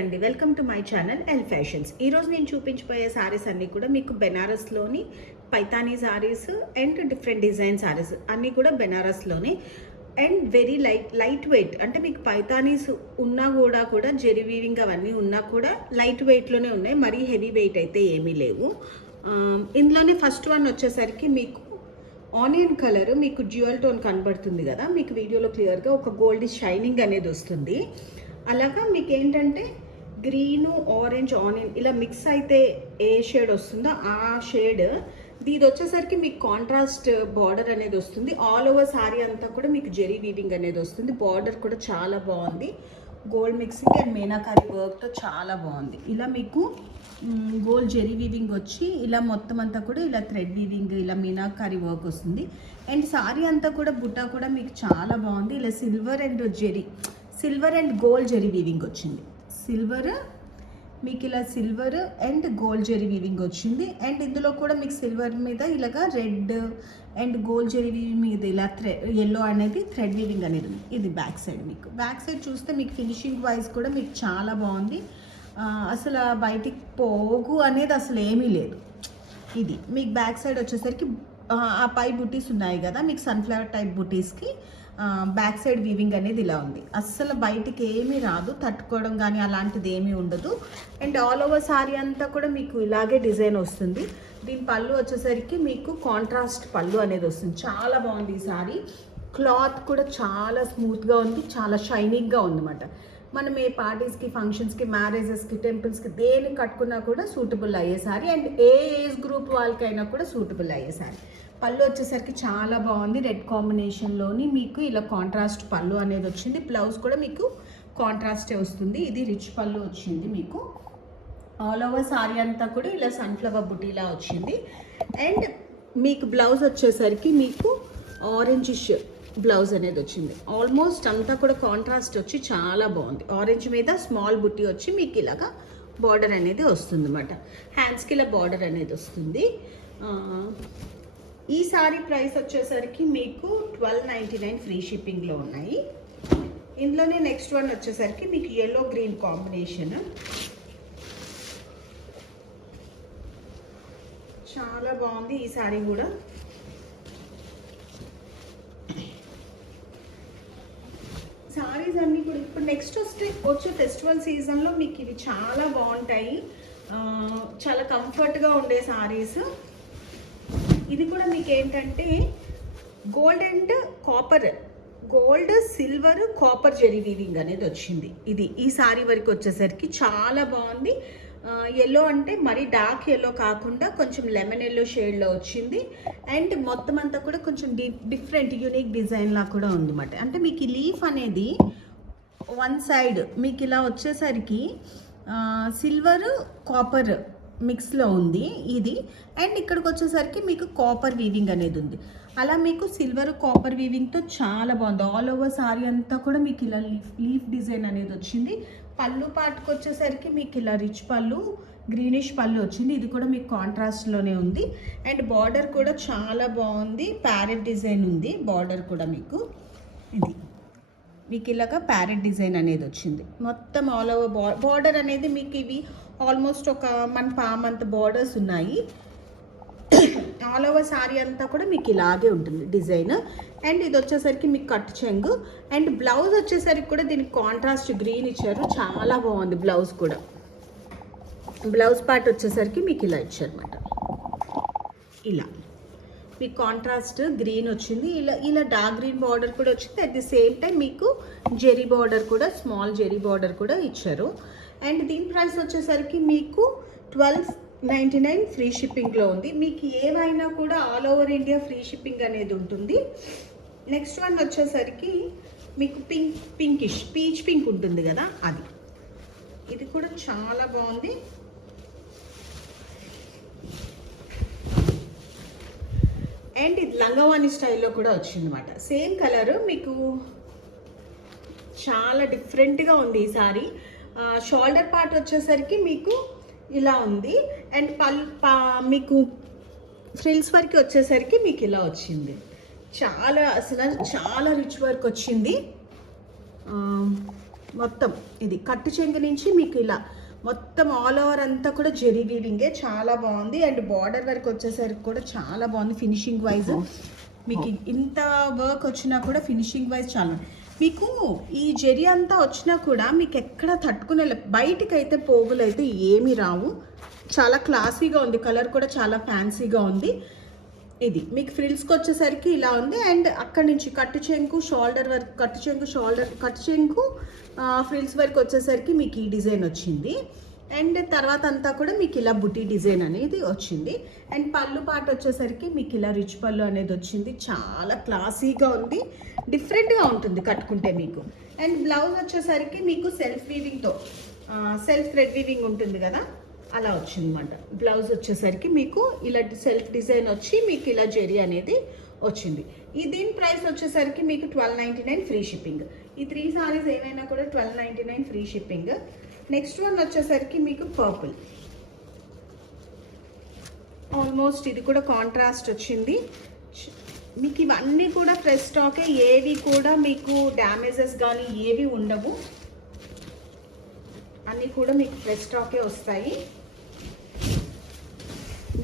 అండి, welcome to my channel L fashions. ఈరోజు నేను చూపించబోయే సారీస్ అన్నీ కూడా మీకు బెనారస్లోని Paithani saris and different design saris అన్నీ కూడా బెనారస్లోనే అండ్ వెరీ లైట్ వెయిట్. అంటే మీకు పైతానీస్ ఉన్నా కూడా జెరీ వీవింగ్ అవన్నీ ఉన్నా కూడా లైట్ వెయిట్లోనే ఉన్నాయి, మరీ హెవీ వెయిట్ అయితే ఏమీ లేవు. ఇందులోనే ఫస్ట్ వన్ వచ్చేసరికి మీకు ఆనియన్ కలర్, మీకు డ్యూయల్ టోన్ కనబడుతుంది కదా, మీకు వీడియోలో క్లియర్గా ఒక గోల్డ్ షైనింగ్ అనేది వస్తుంది. అలాగా మీకు ఏంటంటే గ్రీను ఆరెంజ్ ఆనియన్ ఇలా మిక్స్ అయితే ఏ షేడ్ వస్తుందో ఆ షేడ్ ఇది వచ్చేసరికి మీకు కాంట్రాస్ట్ బార్డర్ అనేది వస్తుంది. ఆల్ ఓవర్ సారీ అంతా కూడా మీకు జెరీ వీవింగ్ అనేది వస్తుంది. బార్డర్ కూడా చాలా బాగుంది, గోల్డ్ మిక్సింగ్ అండ్ మీనాకారి వర్క్తో చాలా బాగుంది. ఇలా మీకు గోల్డ్ జెరీ వీవింగ్ వచ్చి ఇలా మొత్తం అంతా కూడా ఇలా థ్రెడ్ వీవింగ్ ఇలా మీనాకారి వర్క్ వస్తుంది. అండ్ సారీ అంతా కూడా బుట్ట కూడా మీకు చాలా బాగుంది. ఇలా silver and gold zari weaving వచ్చింది. మీకు ఇలా silver and gold zari weaving వచ్చింది. అండ్ ఇందులో కూడా మీకు సిల్వర్ మీద ఇలాగా red and gold zari weaving మీద ఇలా ఎల్లో అనేది థ్రెడ్ వీవింగ్ అనేది ఉంది. ఇది బ్యాక్ సైడ్ చూస్తే మీకు ఫినిషింగ్ వైజ్ కూడా మీకు చాలా బాగుంది. అసలు బయటికి పోగు అనేది అసలు ఏమీ లేదు. ఇది మీకు బ్యాక్ సైడ్ వచ్చేసరికి ఆ పై బుటీస్ ఉన్నాయి కదా, మీకు సన్ఫ్లవర్ టైప్ బుటీస్కి బ్యాక్ సైడ్ వీవింగ్ అనేది ఇలా ఉంది. అస్సలు బయటికి ఏమీ రాదు, తట్టుకోవడం కానీ అలాంటిది ఏమీ ఉండదు. అండ్ ఆల్ ఓవర్ సారీ అంతా కూడా మీకు ఇలాగే డిజైన్ వస్తుంది. దీని పళ్ళు వచ్చేసరికి మీకు కాంట్రాస్ట్ పళ్ళు అనేది వస్తుంది. చాలా బాగుంది ఈ సారీ. క్లాత్ కూడా చాలా స్మూత్గా ఉంది, చాలా షైనింగ్గా ఉందన్నమాట. మనం ఏ పార్టీస్కి, ఫంక్షన్స్కి, మ్యారేజెస్కి, టెంపుల్స్కి దేనికి కట్టుకున్నా కూడా సూటబుల్ అయ్యే sorry. And A age group వాళ్ళకైనా కూడా సూటబుల్ అయ్యే సారీ. పళ్ళు వచ్చేసరికి చాలా బాగుంది, రెడ్ కాంబినేషన్లోని మీకు ఇలా కాంట్రాస్ట్ పళ్ళు అనేది వచ్చింది. బ్లౌజ్ కూడా మీకు కాంట్రాస్టే వస్తుంది. ఇది రిచ్ పళ్ళు వచ్చింది. మీకు ఆల్ ఓవర్ సారీ అంతా కూడా ఇలా సన్ఫ్లవర్ బుటీలా వచ్చింది. అండ్ మీకు బ్లౌజ్ వచ్చేసరికి మీకు ఆరెంజిష్ బ్లౌజ్ అనేది వచ్చింది. ఆల్మోస్ట్ అంతా కూడా కాంట్రాస్ట్ వచ్చి చాలా బాగుంది. ఆరెంజ్ మీద స్మాల్ బుట్టి వచ్చి మీకు ఇలాగా బార్డర్ అనేది వస్తుంది అన్నమాట. హ్యాండ్స్కి ఇలా బార్డర్ అనేది వస్తుంది. ఈ సారీ ప్రైస్ వచ్చేసరికి మీకు 1299 ఫ్రీ షిప్పింగ్లో ఉన్నాయి. ఇందులోనే నెక్స్ట్ వన్ వచ్చేసరికి మీకు ఎల్లో గ్రీన్ కాంబినేషన్ చాలా బాగుంది. ఈ సారీ కూడా సారీస్ అన్నీ కూడా ఇప్పుడు నెక్స్ట్ వచ్చే ఫెస్టివల్ సీజన్లో మీకు ఇవి చాలా బాగుంటాయి. చాలా కంఫర్ట్గా ఉండే సారీస్. ఇది కూడా మీకు ఏంటంటే gold and gold silver copper zari weaving అనేది వచ్చింది. ఇది ఈ సారీ వరకు వచ్చేసరికి చాలా బాగుంది. ఎల్లో అంటే మరీ డార్క్ ఎల్లో కాకుండా కొంచెం లెమన్ ఎల్లో షేడ్లో వచ్చింది. అండ్ మొత్తం అంతా కూడా కొంచెం డిఫరెంట్ యూనిక్ డిజైన్లా కూడా ఉందన్నమాట. అంటే మీకు ఈ లీఫ్ అనేది వన్ సైడ్ మీకు ఇలా వచ్చేసరికి సిల్వర్ కాపర్ మిక్స్లో ఉంది ఇది. అండ్ ఇక్కడికి వచ్చేసరికి మీకు కాపర్ వీవింగ్ అనేది ఉంది. అలా మీకు సిల్వర్ కాపర్ వీవింగ్తో చాలా బాగుంది. ఆల్ ఓవర్ సారీ అంతా కూడా మీకు ఇలా లీఫ్ డిజైన్ అనేది వచ్చింది. పళ్ళు పాటుకు వచ్చేసరికి మీకు ఇలా రిచ్ పళ్ళు, గ్రీనిష్ పళ్ళు వచ్చింది. ఇది కూడా మీకు కాంట్రాస్ట్లోనే ఉంది. అండ్ బార్డర్ కూడా చాలా బాగుంది, ప్యారెట్ డిజైన్ ఉంది. బార్డర్ కూడా మీకు ఇలాగా ప్యారెట్ డిజైన్ అనేది వచ్చింది. మొత్తం ఆల్ ఓవర్ బార్డర్ అనేది మీకు ఇవి ఆల్మోస్ట్ ఒక మన పామంత బార్డర్స్ ఉన్నాయి. ఆల్ ఓవర్ సారీ అంతా కూడా మీకు ఇలాగే ఉంటుంది డిజైన్. అండ్ ఇది వచ్చేసరికి మీకు కట్ చెంగు. అండ్ బ్లౌజ్ వచ్చేసరికి కూడా దీనికి కాంట్రాస్ట్ గ్రీన్ ఇచ్చారు, చాలా బాగుంది. బ్లౌజ్ కూడా బ్లౌజ్ పార్ట్ వచ్చేసరికి మీకు ఇలా ఇచ్చారన్నమాట. ఇలా మీకు కాంట్రాస్ట్ గ్రీన్ వచ్చింది. ఇలా డార్క్ గ్రీన్ బార్డర్ కూడా వచ్చింది. అట్ ది సేమ్ టైం మీకు జెరీ బార్డర్ కూడా, స్మాల్ జెరీ బార్డర్ కూడా ఇచ్చారు. అండ్ దీని ప్రైస్ వచ్చేసరికి మీకు 1299 ఫ్రీ షిప్పింగ్లో ఉంది. మీకు ఏవైనా కూడా all over India free shipping అనేది ఉంటుంది. నెక్స్ట్ వన్ వచ్చేసరికి మీకు పింకిష్ పీచ్ పింక్ ఉంటుంది కదా, ఇది కూడా చాలా బాగుంది. అండ్ ఇది లంగవాణి స్టైల్లో కూడా వచ్చిందన్నమాట. సేమ్ కలర్ మీకు చాలా డిఫరెంట్గా ఉంది ఈ సారీ. షోల్డర్ పార్ట్ వచ్చేసరికి మీకు ఇలా ఉంది. అండ్ మీకు ఫ్రిల్స్ వరకు వచ్చేసరికి మీకు ఇలా వచ్చింది. చాలా రిచ్ వర్క్ వచ్చింది. మొత్తం ఇది కట్టు చెంగు నుంచి మీకు ఇలా మొత్తం ఆల్ ఓవర్ అంతా కూడా జెరీ వీవింగే, చాలా బాగుంది. అండ్ బార్డర్ వరకు వచ్చేసరికి కూడా చాలా బాగుంది ఫినిషింగ్ వైజ్. మీకు ఇంత వర్క్ వచ్చినా కూడా ఫినిషింగ్ వైజ్ చాలా మీకు ఈ జెరీ అంతా వచ్చినా కూడా మీకు ఎక్కడ తట్టుకునే బయటికి అయితే పోగులు అయితే ఏమీ రావు. చాలా క్లాసీగా ఉంది, కలర్ కూడా చాలా ఫ్యాన్సీగా ఉంది. ఇది మీకు ఫ్రిల్స్కి వచ్చేసరికి ఇలా ఉంది. అండ్ అక్కడ నుంచి కట్టు చెంకు షోల్డర్ వరకు, కట్టు చెంకు ఫ్రిల్స్ వరకు వచ్చేసరికి మీకు ఈ డిజైన్ వచ్చింది. అండ్ తర్వాత అంతా కూడా మీకు ఇలా బుటీ డిజైన్ అనేది వచ్చింది. అండ్ పళ్ళు పాట వచ్చేసరికి మీకు ఇలా రిచ్ పళ్ళు అనేది వచ్చింది. చాలా క్లాసీగా ఉంది, డిఫరెంట్గా ఉంటుంది కట్టుకుంటే మీకు. అండ్ బ్లౌజ్ వచ్చేసరికి మీకు సెల్ఫ్ వీవింగ్తో, సెల్ఫ్ థ్రెడ్ వీవింగ్ ఉంటుంది కదా, అలా వచ్చిందన్నమాట. బ్లౌజ్ వచ్చేసరికి మీకు ఇలా సెల్ఫ్ డిజైన్ వచ్చి మీకు ఇలా జెరీ అనేది వచ్చింది. దీని ప్రైస్ వచ్చేసరికి మీకు 1299 ఫ్రీ షిప్పింగ్. ఈ 3 సారీస్ ఏమైనా కూడా 1299 ఫ్రీ షిప్పింగ్. నెక్స్ట్ వన్ వచ్చేసరికి మీకు పర్పుల్, ఆల్మోస్ట్ ఇది కూడా కాంట్రాస్ట్ వచ్చింది. మీకు ఇవన్నీ కూడా ఫ్రెష్ స్టాకే, ఏవి కూడా మీకు డ్యామేజెస్ కానీ ఏవి ఉండవు, అన్నీ కూడా మీకు ఫ్రెష్ స్టాకే వస్తాయి.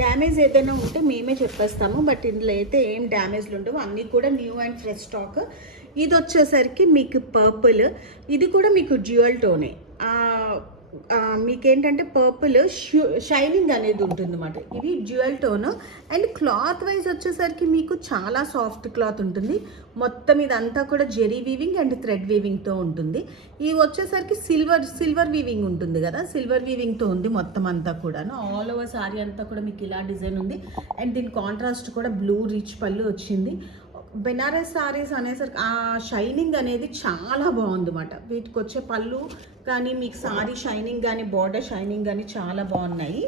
డ్యామేజ్ ఏదైనా ఉంటే మేమే చెప్పేస్తాము, బట్ ఇందులో అయితే ఏం డ్యామేజ్లు ఉండవు, అన్నీ కూడా న్యూ అండ్ ఫ్రెష్ స్టాక్. ఇది వచ్చేసరికి మీకు పర్పుల్, ఇది కూడా మీకు డ్యూయల్ టోనే. మీకేంటంటే పర్పుల్ షైనింగ్ అనేది ఉంటుంది అన్నమాట. ఇవి dual tone. And cloth wise వచ్చేసరికి మీకు చాలా సాఫ్ట్ క్లాత్ ఉంటుంది. మొత్తం ఇదంతా కూడా జెరీ వీవింగ్ అండ్ థ్రెడ్ వీవింగ్తో ఉంటుంది. ఇవి వచ్చేసరికి సిల్వర్ వీవింగ్ ఉంటుంది కదా, సిల్వర్ వీవింగ్తో ఉంది మొత్తం అంతా కూడా. ఆల్ ఓవర్ సారీ అంతా కూడా మీకు ఇలా డిజైన్ ఉంది. అండ్ దీని కాంట్రాస్ట్ కూడా బ్లూ రిచ్ పళ్ళు వచ్చింది. బెనారస్ సారీస్ అనేసరికి ఆ షైనింగ్ అనేది చాలా బాగుందన్నమాట. వీటికి వచ్చే పళ్ళు కానీ మీకు సారీ షైనింగ్ కానీ బార్డర్ షైనింగ్ కానీ చాలా బాగున్నాయి.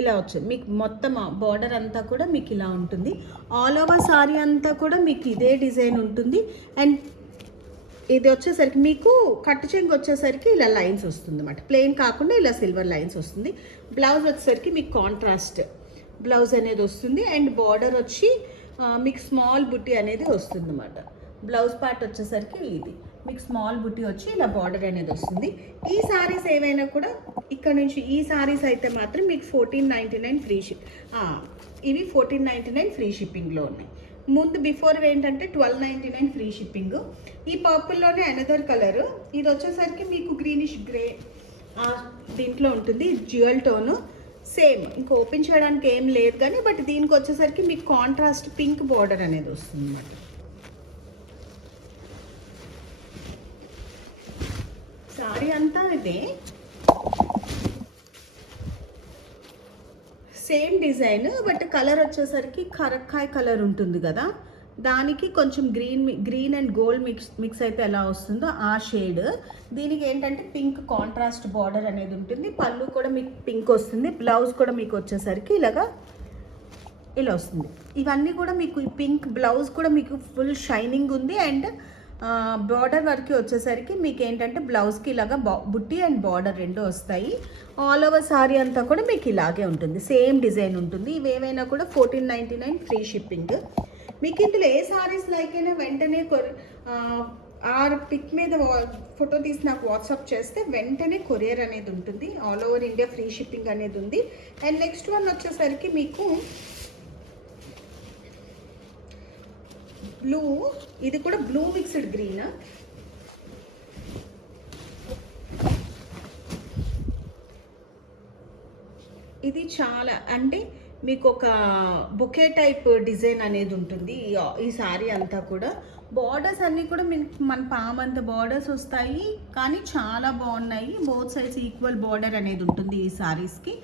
ఇలా వచ్చింది మీకు మొత్తం బార్డర్ అంతా కూడా మీకు ఇలా ఉంటుంది. ఆల్ ఓవర్ సారీ అంతా కూడా మీకు ఇదే డిజైన్ ఉంటుంది. అండ్ ఇది వచ్చేసరికి మీకు కట్టు చెంగు వచ్చేసరికి ఇలా లైన్స్ వస్తుంది అన్నమాట, ప్లెయిన్ కాకుండా ఇలా సిల్వర్ లైన్స్ వస్తుంది. బ్లౌజ్ వచ్చేసరికి మీకు కాంట్రాస్ట్ బ్లౌజ్ అనేది వస్తుంది. అండ్ బార్డర్ వచ్చి మీకు స్మాల్ బుట్టి అనేది వస్తుంది అన్నమాట. బ్లౌజ్ పార్ట్ వచ్చేసరికి ఇది మీకు స్మాల్ బుట్టి వచ్చి ఇలా బార్డర్ అనేది వస్తుంది. ఈ సారీస్ ఏవైనా కూడా ఇక్కడ నుంచి, ఈ సారీస్ అయితే మాత్రం మీకు 1499 ఫ్రీ షిప్, ఇవి 1499 ఫ్రీ షిప్పింగ్లో ఉన్నాయి. ముందు బిఫోర్ ఏంటంటే 1299 ఫ్రీ షిప్పింగ్. ఈ పర్పుల్లోనే అనదర్ కలర్, ఇది వచ్చేసరికి మీకు గ్రీనిష్ గ్రే దీంట్లో ఉంటుంది, డ్యూయల్ టోను. సేమ్ ఇంకా ఓపెన్ చేయడానికి ఏం లేదు కానీ, బట్ దీనికి వచ్చేసరికి మీకు కాంట్రాస్ట్ పింక్ బార్డర్ అనేది వస్తుంది అన్నమాట. సారీ అంతా ఇదే సేమ్ డిజైన్, బట్ కలర్ వచ్చేసరికి కరక్కాయ కలర్ ఉంటుంది కదా, దానికి కొంచెం గ్రీన్ అండ్ గోల్డ్ మిక్స్ అయితే ఎలా వస్తుందో ఆ షేడ్. దీనికి ఏంటంటే పింక్ కాంట్రాస్ట్ బార్డర్ అనేది ఉంటుంది. పళ్ళు కూడా మీకు పింక్ వస్తుంది. బ్లౌజ్ కూడా మీకు వచ్చేసరికి ఇలా వస్తుంది. ఇవన్నీ కూడా మీకు ఈ పింక్ బ్లౌజ్ కూడా మీకు ఫుల్ షైనింగ్ ఉంది. అండ్ బార్డర్ వరకు వచ్చేసరికి మీకు ఏంటంటే బ్లౌజ్కి ఇలాగా బుట్టి అండ్ బార్డర్ రెండు వస్తాయి. ఆల్ ఓవర్ సారీ అంతా కూడా మీకు ఇలాగే ఉంటుంది, సేమ్ డిజైన్ ఉంటుంది. ఇవేవైనా కూడా 1499 ఫ్రీ షిప్పింగ్. మీకు ఇందులో ఏ సారీస్ లైక్ అయినా వెంటనే ఆ పిక్ మీద ఫోటో తీసి నాకు వాట్సాప్ చేస్తే వెంటనే కొరియర్ అనేది ఉంటుంది. All over India free shipping అనేది ఉంది. అండ్ నెక్స్ట్ వన్ వచ్చేసరికి మీకు బ్లూ, ఇది కూడా బ్లూ మిక్స్డ్ గ్రీన్. ఇది చాలా అంటే మీకు ఒక బుకే టైప్ డిజైన్ అనేది ఉంటుంది ఈ సారీ అంతా కూడా. బార్డర్స్ అన్నీ కూడా మన పామంత బార్డర్స్ వస్తాయి, కానీ చాలా బాగున్నాయి. బోత్ సైడ్స్ ఈక్వల్ బార్డర్ అనేది ఉంటుంది ఈ సారీస్కి.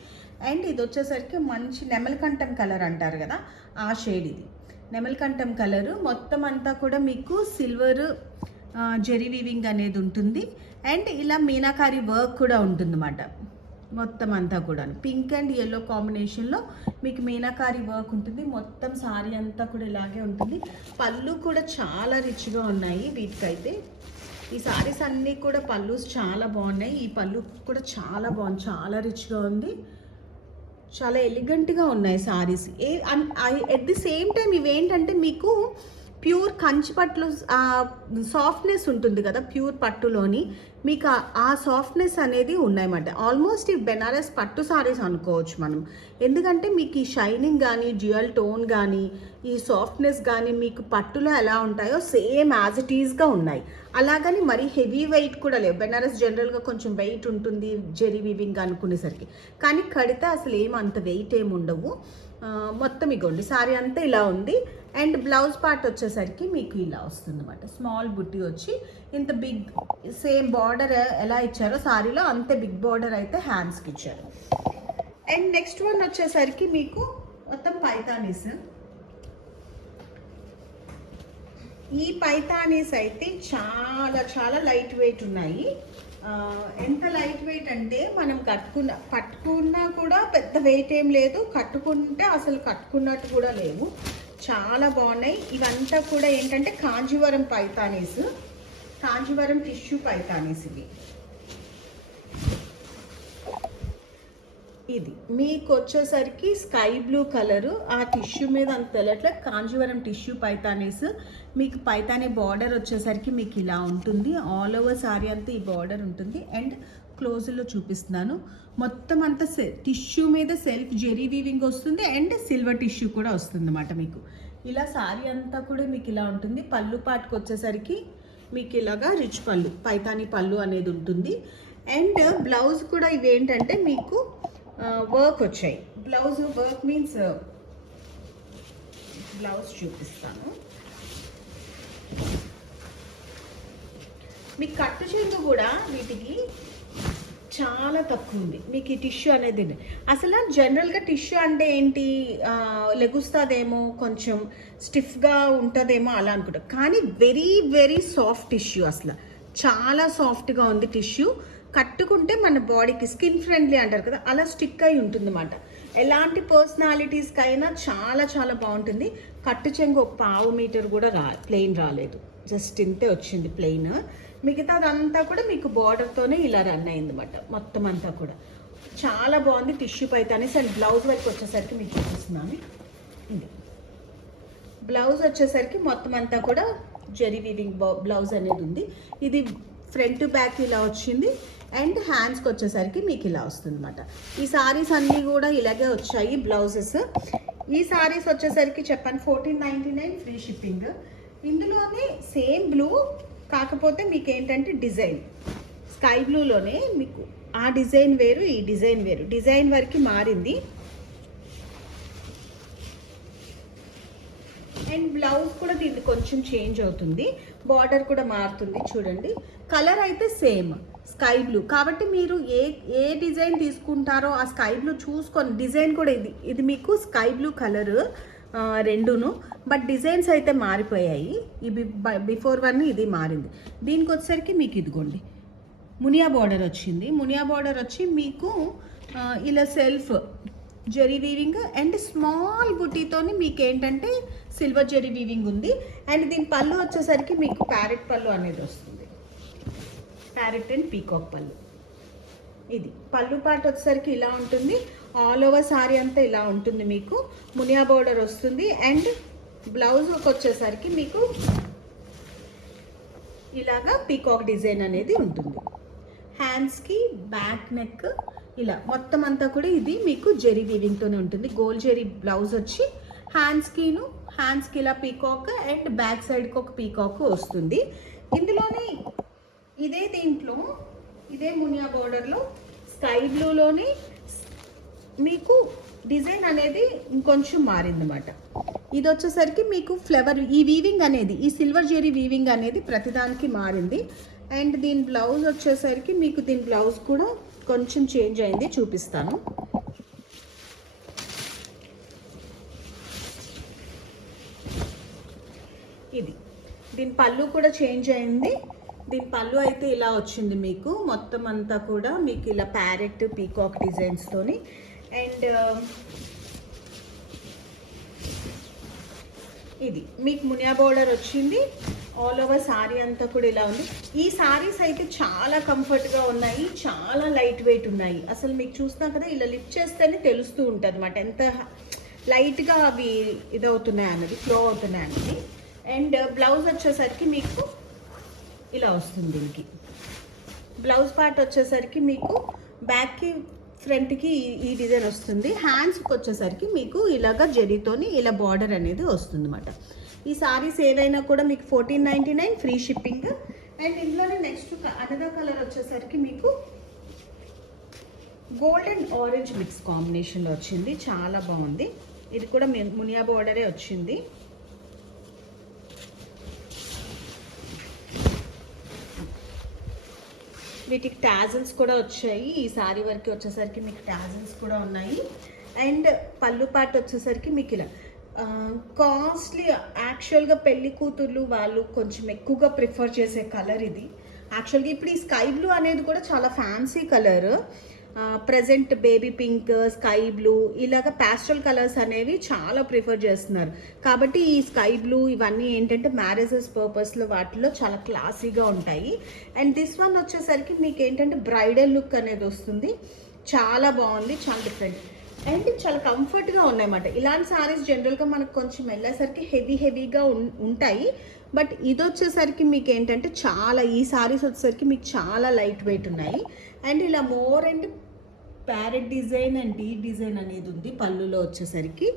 అండ్ ఇది వచ్చేసరికి మంచి నెమలికంఠం కలర్ అంటారు కదా, ఆ షేడ్. ఇది నెమలికంఠం కలరు. మొత్తం అంతా కూడా మీకు సిల్వర్ జెరీ వీవింగ్ అనేది ఉంటుంది. అండ్ ఇలా మీనాకారి వర్క్ కూడా ఉంటుందన్నమాట. మొత్తం అంతా కూడా పింక్ అండ్ ఎల్లో కాంబినేషన్లో మీకు మీనాకారి వర్క్ ఉంటుంది. మొత్తం సారీ అంతా కూడా ఇలాగే ఉంటుంది. పళ్ళు కూడా చాలా రిచ్గా ఉన్నాయి వీటికైతే. ఈ సారీస్ అన్నీ కూడా పళ్ళు చాలా బాగున్నాయి. ఈ పళ్ళు కూడా చాలా బాగుంది, చాలా రిచ్గా ఉంది, చాలా ఎలిగెంట్గా ఉన్నాయి saris. At the same time ఇవేంటంటే మీకు ప్యూర్ కంచి పట్టులో సాఫ్ట్నెస్ ఉంటుంది కదా ప్యూర్ పట్టులోని, మీకు ఆ సాఫ్ట్నెస్ అనేది ఉన్నాయన్నమాట. ఆల్మోస్ట్ ఈ బెనారస్ పట్టు సారీస్ అనుకోవచ్చు మనం. ఎందుకంటే మీకు ఈ షైనింగ్ కానీ, డ్యూయల్ టోన్ కానీ, ఈ సాఫ్ట్నెస్ కానీ మీకు పట్టులో ఎలా ఉంటాయో సేమ్ యాజ్ ఇట్ ఈస్గా ఉన్నాయి. అలాగని మరీ హెవీ వెయిట్ కూడా లేవు. బెనారస్ జనరల్గా కొంచెం వెయిట్ ఉంటుంది జెరీ వీవింగ్ అనుకునేసరికి, కానీ కడితే అసలు ఏమంత వెయిట్ ఏమి ఉండవు. మొత్తం ఇగోండి సారీ అంతా ఇలా ఉంది. అండ్ బ్లౌజ్ పార్ట్ వచ్చేసరికి మీకు ఇలా వస్తుంది అనమాట. స్మాల్ బుట్టి వచ్చి ఇంత బిగ్, సేమ్ బార్డర్ ఎలా ఇచ్చారో సారీలో అంతే బిగ్ బార్డర్ అయితే హ్యాండ్స్కి ఇచ్చారు. అండ్ నెక్స్ట్ వన్ వచ్చేసరికి మీకు మొత్తం పైతానీస్. ఈ పైతానీస్ అయితే చాలా చాలా లైట్ వెయిట్ ఉన్నాయి. ఎంత లైట్ వెయిట్ అంటే మనం పట్టుకున్నా కూడా పెద్ద వెయిట్ ఏం లేదు, కట్టుకుంటే అసలు కట్టుకున్నట్టు కూడా లేవు. చాలా బాగున్నాయి. ఇవంతా కూడా ఏంటంటే కాంజీవరం పైతానీస్, కాంజీవరం టిష్యూ పైతానీస్. ఇది మీకు వచ్చేసరికి స్కై బ్లూ కలరు, ఆ టిష్యూ మీద అంత తెల్లట్లే, కాంజీవరం టిష్యూ పైతానీస్. మీకు పైతానీ బార్డర్ వచ్చేసరికి మీకు ఇలా ఉంటుంది. ఆల్ ఓవర్ సారీ అంతా ఈ బార్డర్ ఉంటుంది. అండ్ క్లోజ్లో చూపిస్తున్నాను, మొత్తం అంతా టిష్యూ మీద సెల్ఫ్ జెరీ వీవింగ్ వస్తుంది అండ్ సిల్వర్ టిష్యూ కూడా వస్తుంది అన్నమాట. మీకు ఇలా సారీ అంతా కూడా మీకు ఇలా ఉంటుంది. పళ్ళు పాటుకు వచ్చేసరికి మీకు ఇలాగా రిచ్ పళ్ళు, పైతానీ పళ్ళు అనేది ఉంటుంది. అండ్ బ్లౌజ్ కూడా ఇవేంటంటే మీకు వర్క్ వచ్చాయి. బ్లౌజ్ వర్క్ మీన్స్ బ్లౌజ్ చూపిస్తాను. మీకు కట్టు చెంగు కూడా వీటికి చాలా తక్కువ ఉంది. మీకు ఈ టిష్యూ అనేది అసలు జనరల్గా టిష్యూ అంటే ఏంటి, లెగుస్తుందేమో, కొంచెం స్టిఫ్గా ఉంటుందేమో అలా అనుకుంటా, కానీ వెరీ వెరీ సాఫ్ట్ టిష్యూ. అసలు చాలా సాఫ్ట్గా ఉంది టిష్యూ. కట్టుకుంటే మన బాడీకి స్కిన్ ఫ్రెండ్లీ అంటారు కదా, అలా స్టిక్ అయి ఉంటుంది అన్నమాట. ఎలాంటి పర్సనాలిటీస్కి అయినా చాలా చాలా బాగుంటుంది. కట్టు చెంగు 1/2 మీటర్ కూడా ప్లెయిన్ రాలేదు, జస్ట్ ఇంతే వచ్చింది ప్లెయిన్. మిగతాదంతా కూడా మీకు బార్డర్తోనే ఇలా రన్ అయింది అన్నమాట. మొత్తం అంతా కూడా చాలా బాగుంది టిష్యూ పైతానీస్. అండ్ బ్లౌజ్ వైపు వచ్చేసరికి మీకు చూపిస్తున్నాను. ఇది బ్లౌజ్ వచ్చేసరికి మొత్తం అంతా కూడా జెరీ వీవింగ్ బ్లౌజ్ అనేది ఉంది. ఇది ఫ్రంట్ బ్యాక్ ఇలా వచ్చింది. అండ్ హ్యాండ్స్కి వచ్చేసరికి మీకు ఇలా వస్తుంది అన్నమాట. ఈ సారీస్ అన్నీ కూడా ఇలాగే వచ్చాయి బ్లౌజెస్. ఈ సారీస్ వచ్చేసరికి చెప్పాను 1499 ఫ్రీ షిప్పింగ్. ఇందులోనే సేమ్ బ్లూ, కాకపోతే మీకు ఏంటంటే డిజైన్ స్కై బ్లూలోనే మీకు ఆ డిజైన్ వేరు, ఈ డిజైన్ వేరు. డిజైన్ వరకు మారింది. అండ్ బ్లౌజ్ కూడా దీనికి కొంచెం చేంజ్ అవుతుంది, బార్డర్ కూడా మారుతుంది. చూడండి కలర్ అయితే సేమ్ స్కై బ్లూ, కాబట్టి మీరు ఏ డిజైన్ తీసుకుంటారో ఆ స్కై బ్లూ చూసుకొని, డిజైన్ కూడా ఇది మీకు స్కై బ్లూ కలరు రెండును, బట్ డిజైన్స్ అయితే మారిపోయాయి. ఇవి బిఫోర్ వన్ ఇది మారింది. దీనికి వచ్చేసరికి మీకు ఇదిగోండి మునియా బార్డర్ వచ్చింది. మునియా బార్డర్ వచ్చి మీకు ఇలా self zari weaving and small బుటీతోని మీకు ఏంటంటే సిల్వర్ జెరీ వీవింగ్ ఉంది. అండ్ దీని పళ్ళు వచ్చేసరికి మీకు ప్యారెట్ పళ్ళు అనేది వస్తుంది, ప్యారెట్ అండ్ పీకాక్ పళ్ళు. ఇది పళ్ళు పార్ట్ వచ్చేసరికి ఇలా ఉంటుంది. ఆల్ ఓవర్ సారీ అంతా ఇలా ఉంటుంది. మీకు మునియా బోర్డర్ వస్తుంది. అండ్ బ్లౌజ్ వచ్చేసరికి మీకు ఇలాగా పీకాక్ డిజైన్ అనేది ఉంటుంది. హ్యాండ్స్కి బ్యాక్ నెక్ ఇలా మొత్తం అంతా కూడా ఇది మీకు జెరీ వీవింగ్తోనే ఉంటుంది. గోల్డ్ జెరీ బ్లౌజ్ వచ్చి హ్యాండ్స్కి ఇలా పీకాక్ అండ్ బ్యాక్ సైడ్కి ఒక పీకాక్ వస్తుంది. ఇందులోనే దీంట్లో ఇదే మునియా బోర్డర్లో స్కై బ్లూలోనే మీకు డిజైన్ అనేది ఇంకొంచెం మారిందన్నమాట. ఇది వచ్చేసరికి మీకు ఫ్లవర్ ఈ వీవింగ్ అనేది, ఈ సిల్వర్ జెరీ వీవింగ్ అనేది ప్రతిదానికి మారింది. అండ్ దీని బ్లౌజ్ వచ్చేసరికి మీకు దీని బ్లౌజ్ కూడా కొంచెం చేంజ్ అయింది, చూపిస్తాను. ఇది దీని పళ్ళు కూడా చేంజ్ అయింది. దీని పళ్ళు అయితే ఇలా వచ్చింది మీకు, మొత్తం అంతా కూడా మీకు ఇలా ప్యారెట్ పీకాక్ డిజైన్స్తోని. అండ్ ఇది మీకు మునియా బోర్డర్ వచ్చింది. ఆల్ ఓవర్ సారీ అంతా కూడా ఇలా ఉంది. ఈ సారీస్ అయితే చాలా కంఫర్ట్గా ఉన్నాయి, చాలా లైట్ వెయిట్ ఉన్నాయి. అసలు మీకు చూస్తున్నా కదా, ఇలా లిఫ్ట్ చేస్తేనే తెలుస్తూ ఉంటుంది అన్నమాట ఎంత లైట్గా అవి ఇదవుతున్నాయి అన్నది, ఫ్లో అవుతున్నాయి అన్నది. అండ్ బ్లౌజ్ వచ్చేసరికి మీకు ఇలా వస్తుంది. దీనికి బ్లౌజ్ పార్ట్ వచ్చేసరికి మీకు బ్యాక్కి ఫ్రంట్కి ఈ డిజైన్ వస్తుంది. హ్యాండ్స్కి వచ్చేసరికి మీకు ఇలాగ జరీతోని ఇలా బార్డర్ అనేది వస్తుంది అన్నమాట. ఈ సారీస్ ఏదైనా కూడా మీకు 1499 ఫ్రీ షిప్పింగ్. అండ్ ఇందులోనే నెక్స్ట్ అనదర్ కలర్ వచ్చేసరికి మీకు గోల్డ్ అండ్ ఆరెంజ్ మిక్స్ కాంబినేషన్లో వచ్చింది. చాలా బాగుంది. ఇది కూడా మునియా బార్డరే వచ్చింది. వీటికి టాజల్స్ కూడా వచ్చాయి. ఈ సారీ వరకు వచ్చేసరికి మీకు టాజల్స్ కూడా ఉన్నాయి. అండ్ పళ్ళు పాట వచ్చేసరికి మీకు ఇలా కాస్ట్లీ, యాక్చువల్గా పెళ్లి కూతుర్లు వాళ్ళు కొంచెం ఎక్కువగా ప్రిఫర్ చేసే కలర్ ఇది. యాక్చువల్గా ఇప్పుడు ఈ స్కై బ్లూ అనేది కూడా చాలా fancy colour. Present baby pink, sky blue ఇలాగ ప్యాస్టల్ కలర్స్ అనేవి చాలా ప్రిఫర్ చేస్తున్నారు. కాబట్టి ఈ స్కై బ్లూ ఇవన్నీ ఏంటంటే మ్యారేజెస్ పర్పస్లో వాటిలో చాలా క్లాసీగా ఉంటాయి. అండ్ దిస్ వన్ వచ్చేసరికి మీకు ఏంటంటే బ్రైడల్ లుక్ అనేది వస్తుంది. చాలా బాగుంది, చాలా డిఫరెంట్ అండ్ చాలా కంఫర్ట్గా ఉన్నాయన్నమాట. ఇలాంటి సారీస్ జనరల్గా మనకు కొంచెం వెళ్ళేసరికి హెవీగా ఉంటాయి. బట్ ఇది వచ్చేసరికి మీకు ఏంటంటే చాలా, ఈ సారీస్ వచ్చేసరికి మీకు చాలా లైట్ వెయిట్ ఉన్నాయి. అండ్ ఇలా more and parrot design and ఈ డిజైన్ అనేది ఉంది పళ్ళులో వచ్చేసరికి.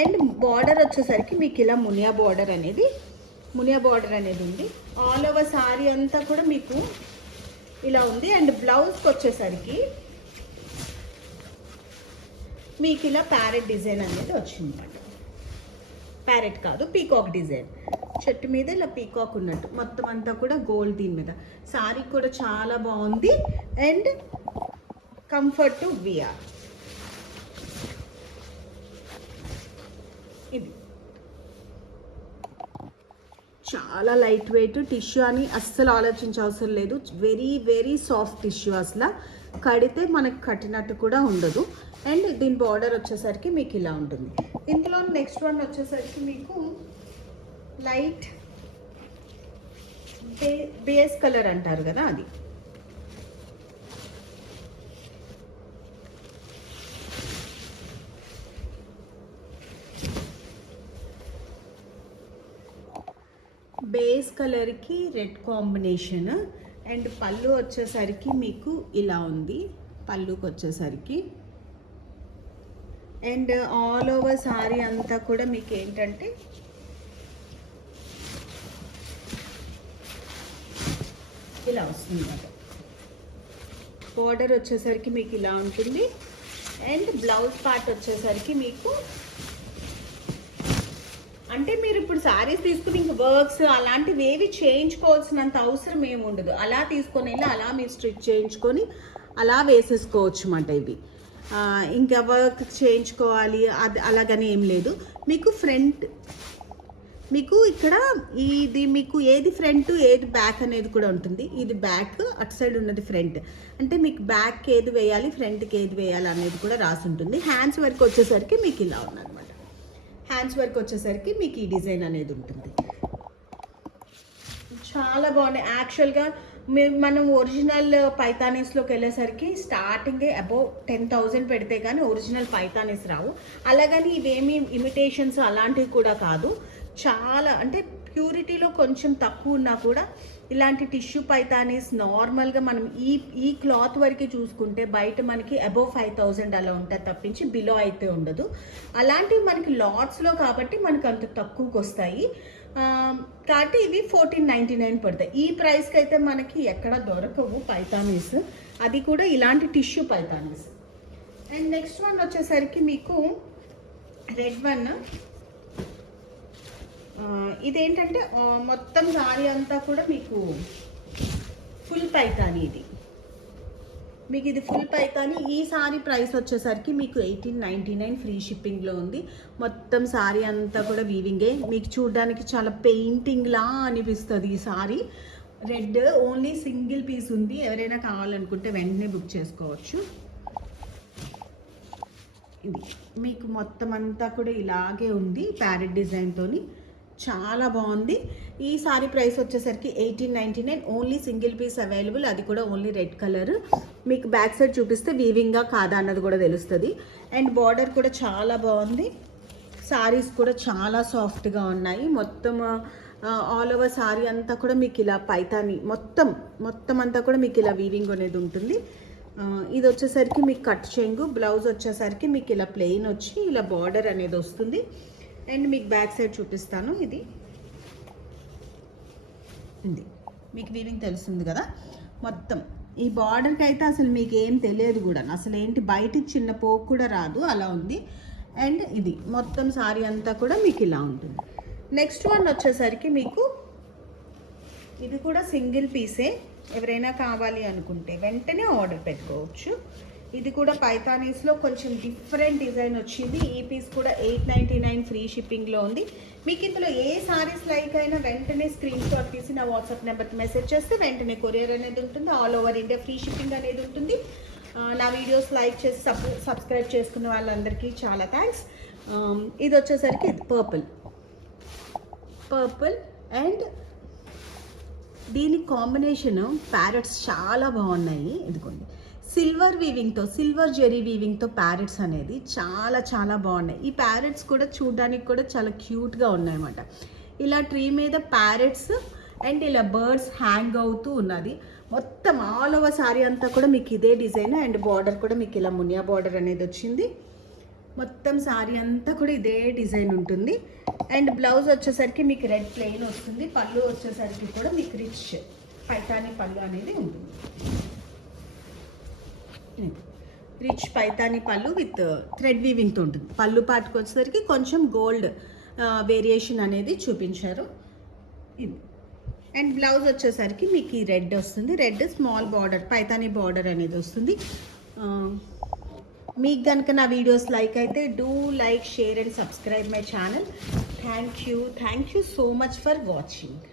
అండ్ బార్డర్ వచ్చేసరికి మీకు ఇలా మునియా బార్డర్ అనేది ఉంది. ఆల్ ఓవర్ సారీ అంతా కూడా మీకు ఇలా ఉంది. అండ్ బ్లౌజ్కి వచ్చేసరికి మీకు ఇలా ప్యారెట్ డిజైన్ అనేది వచ్చిందన్నమాట. ప్యారెట్ కాదు, పీకాక్ డిజైన్. చెట్టు మీద ఇలా పీకాక్ ఉన్నట్టు మొత్తం అంతా కూడా గోల్డ్ దీని మీద. సారీ కూడా చాలా బాగుంది అండ్ కంఫర్ట్ టు వియర్. ఇది చాలా లైట్ వెయిట్ టిష్యూ అని అస్సలు ఆలోచించవసరం లేదు. వెరీ వెరీ సాఫ్ట్ టిష్యూ, అసలు కడితే మనకు కట్టినట్టు కూడా ఉండదు. అండ్ దీని బార్డర్ వచ్చేసరికి మీకు ఇలా ఉంటుంది. ఇందులో నెక్స్ట్ వన్ వచ్చేసరికి మీకు లైట్ బేస్ కలర్ అంటారు కదా, అది బేస్ కలర్కి రెడ్ కాంబినేషన్. అండ్ పళ్ళు వచ్చేసరికి మీకు ఇలా ఉంది. పళ్ళుకి వచ్చేసరికి అండ్ ఆల్ ఓవర్ సారీ అంతా కూడా మీకు ఏంటంటే ఇలా వస్తుంది అన్నమాట. బార్డర్ వచ్చేసరికి మీకు ఇలా ఉంటుంది. అండ్ బ్లౌజ్ పార్ట్ వచ్చేసరికి మీకు అంటే మీరు ఇప్పుడు శారీస్ తీసుకుని ఇంక వర్క్స్ అలాంటివి ఏవి చేయించుకోవాల్సినంత అవసరం ఏమి ఉండదు. అలా తీసుకొని వెళ్ళి అలా మీరు స్టిచ్ చేయించుకొని అలా వేసేసుకోవచ్చు అన్నమాట. ఇవి ఇంకా వర్క్ చేయించుకోవాలి అది అలాగని ఏం లేదు. మీకు ఫ్రంట్, మీకు ఇక్కడ ఇది మీకు ఏది ఫ్రంట్ ఏది బ్యాక్ అనేది కూడా ఉంటుంది. ఇది బ్యాక్, అటు సైడ్ ఉన్నది ఫ్రంట్. అంటే మీకు బ్యాక్కి ఏది వేయాలి, ఫ్రంట్కి ఏది వేయాలి అనేది కూడా రాసి ఉంటుంది. హ్యాండ్స్ వరకు వచ్చేసరికి మీకు ఇలా ఉన్నదన్నమాట. హ్యాండ్స్ వరకు వచ్చేసరికి మీకు ఈ డిజైన్ అనేది ఉంటుంది. చాలా బాగున్నాయి. యాక్చువల్గా మనం ఒరిజినల్ పైతానీస్లోకి వెళ్ళేసరికి స్టార్టింగే అబౌవ్ 10,000 పెడితే కానీ ఒరిజినల్ పైతానీస్ రావు. అలాగని ఇవేమి ఇమిటేషన్స్ అలాంటివి కూడా కాదు. చాలా అంటే ప్యూరిటీలో కొంచెం తక్కువ ఉన్నా కూడా ఇలాంటి టిష్యూ పైతానీస్ నార్మల్గా మనం ఈ క్లాత్ వరకు చూసుకుంటే బయట మనకి అబౌవ్ 5,000 అలా ఉంటుంది తప్పించి బిలో అయితే ఉండదు. అలాంటివి మనకి లాట్స్లో కాబట్టి మనకు అంత తక్కువకి వస్తాయి. కాబట్టి ఇవి 1499 పడతాయి. ఈ ప్రైస్కి అయితే మనకి ఎక్కడ దొరకవు పైతానీస్, అది కూడా ఇలాంటి tissue Paithanis. And next one వచ్చేసరికి మీకు రెడ్ వన్. ఇదేంటంటే మొత్తం సారీ అంతా కూడా మీకు ఫుల్ పైతానీ. మీకు ఇది ఫుల్ పైతానీ. ఈ సారీ ప్రైస్ వచ్చేసరికి మీకు 1899 ఫ్రీ షిప్పింగ్లో ఉంది. మొత్తం సారీ అంతా కూడా వీవింగే. మీకు చూడడానికి చాలా పెయింటింగ్లా అనిపిస్తుంది. ఈ sari red only single piece ఉంది. ఎవరైనా కావాలనుకుంటే వెంటనే బుక్ చేసుకోవచ్చు. ఇది మీకు మొత్తం అంతా కూడా ఇలాగే ఉంది ప్యారెట్ డిజైన్తోని. చాలా బాగుంది. ఈ సారీ ప్రైస్ వచ్చేసరికి 1899. ఓన్లీ సింగిల్ పీస్ అవైలబుల్, అది కూడా ఓన్లీ రెడ్ కలర్. మీకు బ్యాక్ సైడ్ చూపిస్తే వీవింగ్గా కాదా అన్నది కూడా తెలుస్తుంది. అండ్ బార్డర్ కూడా చాలా బాగుంది. సారీస్ కూడా చాలా సాఫ్ట్గా ఉన్నాయి. మొత్తం ఆల్ ఓవర్ సారీ అంతా కూడా మీకు ఇలా పైతాని మొత్తం అంతా కూడా మీకు ఇలా వీవింగ్ అనేది ఉంటుంది. ఇది వచ్చేసరికి మీకు కట్ చెంగు, బ్లౌజ్ వచ్చేసరికి మీకు ఇలా ప్లెయిన్ వచ్చి ఇలా బార్డర్ అనేది వస్తుంది. అండ్ మీకు బ్యాక్ సైడ్ చూపిస్తాను. ఇది మీకు వీవింగ్ తెలుస్తుంది కదా. మొత్తం ఈ బార్డర్కి అయితే అసలు మీకు ఏం తెలియదు కూడా, అసలు ఏంటి బయటికి చిన్న పోకు కూడా రాదు, అలా ఉంది. అండ్ ఇది మొత్తం సారీ అంతా కూడా మీకు ఇలా ఉంటుంది. నెక్స్ట్ వన్ వచ్చేసరికి మీకు ఇది కూడా సింగిల్ పీసే, ఎవరైనా కావాలి అనుకుంటే వెంటనే ఆర్డర్ పెట్టుకోవచ్చు. ఇది కూడా పైతానీస్లో కొంచెం డిఫరెంట్ డిజైన్ వచ్చింది. ఈ పీస్ కూడా 899 ఫ్రీ షిప్పింగ్లో ఉంది. మీకు ఇందులో ఏ సారీస్ లైక్ అయినా వెంటనే స్క్రీన్ షాట్ తీసి నా వాట్సాప్ నెంబర్కి మెసేజ్ చేస్తే వెంటనే కొరియర్ అనేది ఉంటుంది. All over India free shipping అనేది ఉంటుంది. నా వీడియోస్ లైక్ చేసి సబ్స్క్రైబ్ చేసుకున్న వాళ్ళందరికీ చాలా థ్యాంక్స్. ఇది వచ్చేసరికి ఇది పర్పుల్ అండ్ దీని కాంబినేషన్ ప్యారెట్స్ చాలా బాగున్నాయి. ఇదిగోండి, సిల్వర్ వీవింగ్తో, సిల్వర్ జెరీ వీవింగ్తో ప్యారెట్స్ అనేది చాలా చాలా బాగున్నాయి. ఈ ప్యారెట్స్ కూడా చూడడానికి కూడా చాలా క్యూట్గా ఉన్నాయన్నమాట. ఇలా ట్రీ మీద ప్యారెట్స్ అండ్ ఇలా బర్డ్స్ హ్యాంగ్ అవుతూ ఉన్నది. మొత్తం ఆల్ ఓవర్ సారీ అంతా కూడా మీకు ఇదే డిజైన్. అండ్ బార్డర్ కూడా మీకు ఇలా మునియా బార్డర్ అనేది వచ్చింది. మొత్తం సారీ అంతా కూడా ఇదే డిజైన్ ఉంటుంది. అండ్ బ్లౌజ్ వచ్చేసరికి మీకు రెడ్ ప్లెయిన్ వస్తుంది. పళ్ళు వచ్చేసరికి కూడా మీకు రిచ్ పైతానీ పళ్ళు అనేది ఉంటుంది. రిచ్ పైతానీ పళ్ళు విత్ థ్రెడ్ వీవింగ్తో ఉంటుంది. పళ్ళు పాటుకు వచ్చేసరికి కొంచెం గోల్డ్ వేరియేషన్ అనేది చూపించారు. ఇది అండ్ బ్లౌజ్ వచ్చేసరికి మీకు ఈ రెడ్ వస్తుంది. Red small border Paithani border అనేది వస్తుంది. మీకు కనుక నా వీడియోస్ లైక్ అయితే do like, share and subscribe my channel. Thank you so much for watching.